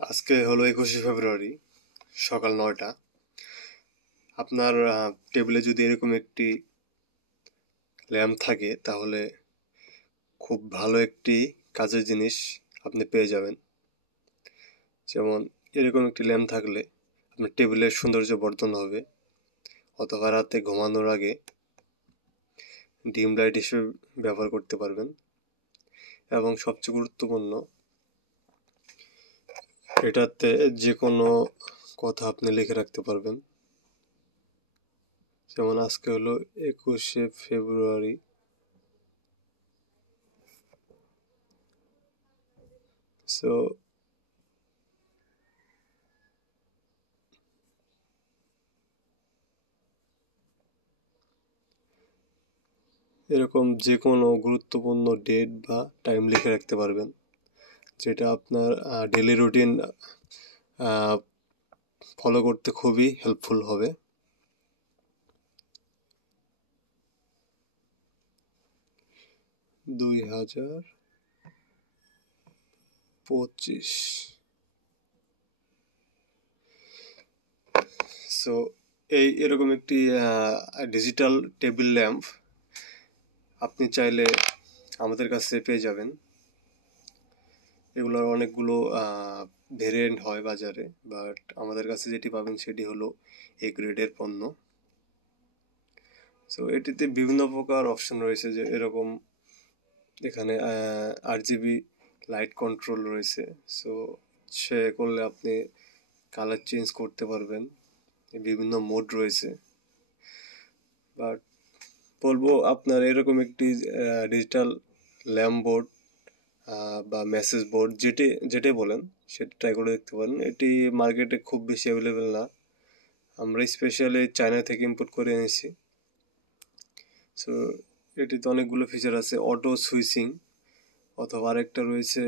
আজকে হলো 21শে ফেব্রুয়ারি, সকাল 9টা। আপনার টেবিলে যদি এরকম একটি ল্যাম্প থাকে তাহলে খুব ভালো একটি কাজের জিনিস আপনি পেয়ে যাবেন। যেমন এরকম একটি ল্যাম্প থাকলে আপনার টেবিলের সৌন্দর্য বর্ধন হবে, অথবা রাতে ঘুমানোর আগে ডিম লাইট হিসেবে ব্যবহার করতে পারবেন। এবং সবচেয়ে গুরুত্বপূর্ণ, এটাতে যে কোনো কথা আপনি লিখে রাখতে পারবেন। যেমন আজকে হলো 21শে ফেব্রুয়ারি, সো এরকম যে কোনো গুরুত্বপূর্ণ ডেট বা টাইম লিখে রাখতে পারবেন, যেটা আপনার ডেলি রুটিন ফলো করতে খুবই হেল্পফুল হবে। 2025। সো এরকম একটি ডিজিটাল টেবিল ল্যাম্প আপনি চাইলে আমাদের কাছে পেয়ে যাবেন। এগুলোর অনেকগুলো ভেরিয়েন্ট হয় বাজারে, বাট আমাদের কাছে যেটি পাবেন সেটি হলো এ গ্রেডের পণ্য। সো এটিতে বিভিন্ন প্রকার অপশন রয়েছে, যে এরকম এখানে RGB লাইট কন্ট্রোল রয়েছে। সো সে করলে আপনি কালার চেঞ্জ করতে পারবেন, বিভিন্ন মোড রয়েছে। বাট বলবো, আপনার এরকম একটি ডিজিটাল ল্যাম্প বোর্ড বা মেসেজ বোর্ড যেটাই বলেন সেটা ট্রাই করে দেখতে পারেন। এটি মার্কেটে খুব বেশি অ্যাভেলেবেল না, আমরা স্পেশালি চায়না থেকে ইম্পোর্ট করে এনেছি। সো এটিতে অনেকগুলো ফিচার আছে, অটো সুইচিং, অথবা আরেকটা রয়েছে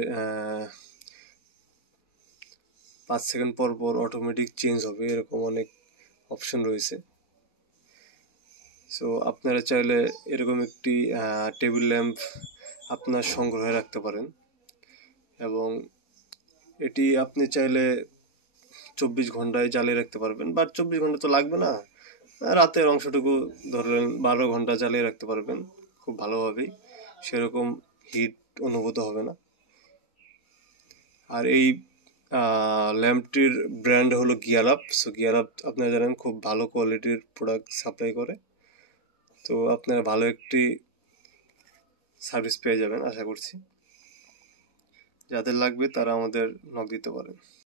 5 সেকেন্ড পর পর অটোমেটিক চেঞ্জ হবে, এরকম অনেক অপশন রয়েছে। সো আপনারা চাইলে এরকম একটি টেবিল ল্যাম্প আপনার সংগ্রহে রাখতে পারেন, এবং এটি আপনি চাইলে 24 ঘন্টায় জ্বালিয়ে রাখতে পারবেন। বাট 24 ঘন্টা তো লাগবে না, রাতের অংশটুকু ধরলেন 12 ঘন্টা জ্বালিয়ে রাখতে পারবেন খুব ভালোভাবেই, সেরকম হিট অনুভূত হবে না। আর এই ল্যাম্পটির ব্র্যান্ড হলো gear up. So gear up আপনারা জানেন খুব ভালো কোয়ালিটির প্রোডাক্ট সাপ্লাই করে, তো আপনারা ভালো একটি সার্ভিস পেয়ে যাবেন আশা করছি। যাদের লাগবে তারা আমাদের নক দিতে পারেন।